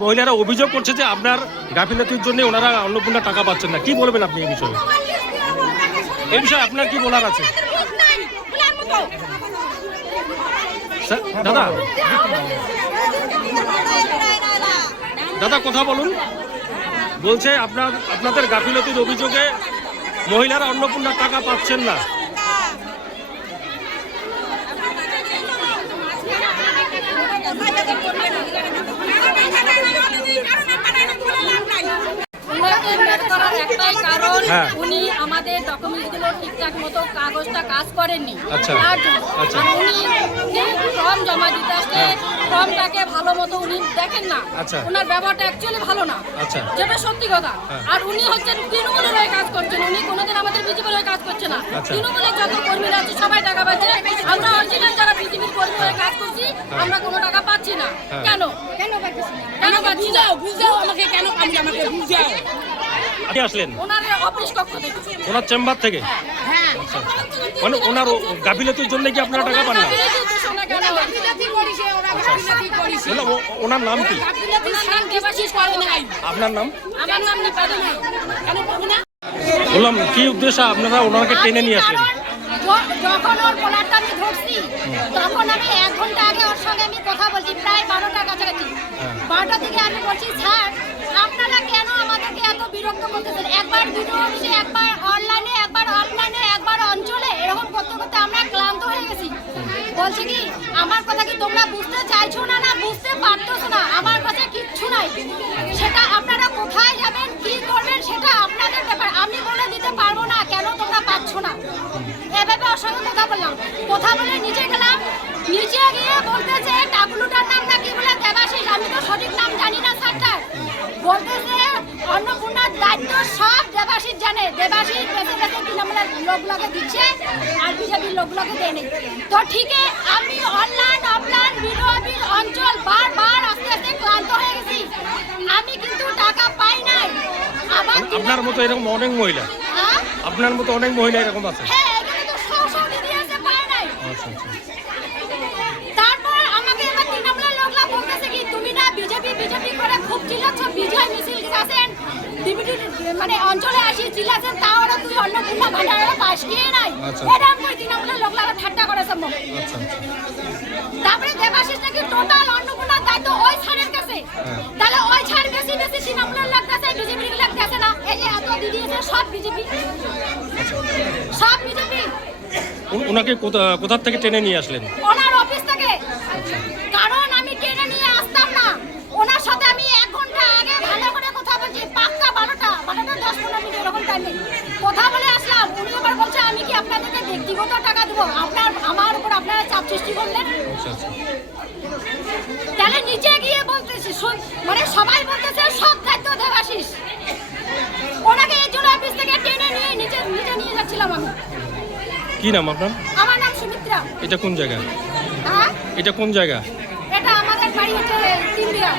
মহিলারা অভিযোগ করছে যে আপনার গাফিলতির জন্য ওনারা অন্নপূর্ণা টাকা পাচ্ছেন না, কি বলবেন আপনি এই বিষয়ে? এই বিষয়ে আপনার কি বলার আছে? দাদা দাদা কথা বলুন। বলছে আপনাদের গাফিলতির অভিযোগে মহিলারা অন্নপূর্ণার টাকা পাচ্ছেন না। একটাই কারণ উনি আমাদের ডকুমেন্টসগুলো ঠিকঠাক মতো কাগজটা কাজ করেননি। উনি ফর্ম জমা দিতে আসলে ফর্মটাকে ভালো মতো উনি দেখেন না। ওনার ব্যবহারটা অ্যাকচুয়ালি ভালো না, যেটা সত্যি কথা। আর উনি হচ্ছেন তৃণমূলের হয়ে কাজ করছেন, উনি কোনোদিন আমাদের বিজেপির হয়ে কাজ করছে না। তৃণমূলের যত কর্মীরা আছে সবাই টাকা পাচ্ছে, আমরা অরিজিনাল যারা বিজেপির কর্মী হয়ে কাজ করছি আমরা কোনো টাকা পাচ্ছি না। কেন কেন পাচ্ছি না? বুঝাও আমাকে, কেন পাচ্ছি আমাকে বুঝাও। আসলেন ওনার অফিস কক্ষ থেকে, ওনার চেম্বার থেকে? হ্যাঁ। মানে ওনার গাফিলতির জন্য কি আপনারা টাকা পান না? ওনার নাম কি? আপনার নাম? আমার নাম নিপাদি। বললাম কি উদ্দেশ্যে আপনারা ওনাকে টেনে নিয়ে আসলেন? যখন ওর কলারটা আমি ধরছি তখন আমি 1 ঘন্টা আগে ওর সঙ্গে আমি কথা বলছি, প্রায় 12টার কাছাকাছি। 12টার দিকে আমি বলছি, স্যার আপনারা কেন আমাদেরকে এত বিরক্ত করতেছেন? একবার ভিডিও অফিসে, একবার অনলাইনে, একবার অফলাইনে, একবার অঞ্চলে, এরকম করতে করতে আমরা ক্লান্ত হয়ে গেছি। বলছি কি আমার কথা কি তোমরা বুঝতে চাইছো না, না বুঝতে পারতেছো না? আমার কাছে কিচ্ছু নাই, সেটা আপনারা কোথায় যাবেন কি করবেন সেটা আপনাদের ব্যাপার, আমি বলে দিতে পারবো না কেন তোমরা পাচ্ছ না। এভাবে ওর সঙ্গে কথা বললাম, কথা বলে নিচে গেলাম, নিচে গিয়ে বলতেছে টাকলুটার নাম নাকি বলে দেবাশিস, আমি তো সঠিক নাম জানি না স্যারটার। বলতেছে অন্নপূর্ণার দায়িত্ব সব দেবাশিস জানে, দেবাশিস বেঁচে বেঁচে তৃণমূলের লোকগুলোকে দিচ্ছে আর বিজেপির লোকগুলোকে দেয়নি। তো ঠিক আমি অনলাইন অফলাইন বিরোধীর অঞ্চল বারবার আস্তে আস্তে ক্লান্ত হয়ে গেছি, আমি কিন্তু টাকা পাই নাই। আপনার মতো এরকম অনেক মহিলা, আপনার মতো অনেক মহিলা এরকম আছে। তারপর আমাকে এবার তৃণমূলের লোকরা বলতেছে কি তুমি না বিজেপি বিজেপি করে খুব চিল্লাচ্ছ, বিজয় মিছিল আসেন মানে অঞ্চলে আসি চিল্লাচ্ছেন, তাও ওরা তুই অন্নপূর্ণা ভান্ডারের পাশ গিয়ে নাই, এরকম করে তৃণমূলের লোকরা ঠাট্টা করেছে। তারপরে দেবাশিস নাকি টোটাল অন্নপূর্ণার দায়িত্ব ওই ছাড়ের কাছে, তাহলে ওই ছাড় বেশি বেশি তৃণমূলের লোক কাছে, বিজেপির লোক কাছে না। এই যে এত দিদি আছে সব বিজেপি, সব বিজেপি। ওনাকে কোথা থেকে টেনে নিয়ে আসলেন? ওনার অফিস থেকে। কারণ আমি টেনে নিয়ে আসতাম না, ওনার সাথে আমি 1 ঘন্টা আগে ভালো করে কথা বলছি, পাক্কা 12টা 10-15 মিনিট এরকম টাইমে কথা বলে আসলাম। উনি আবার বলছে আমি কি আপনাদেরকে ব্যক্তিগত টাকা দেবো, আমার উপর আপনারা চাপ সৃষ্টি করলেন। তাহলে নিচে গিয়ে বলতেছি মানে সবাই বলতেছে সব দায়িত্ব দেবাশিস, ওনাকে এই জন্য অফিস থেকে টেনে নিয়ে নিচে নিয়ে যাচ্ছিলাম আমি। কি নাম আপনার? আমার নাম সুমিত্রা। এটা কোন জায়গা? হ্যাঁ এটা কোন জায়গা? এটা আমাদের বাড়ি হচ্ছে তিনদিয়া।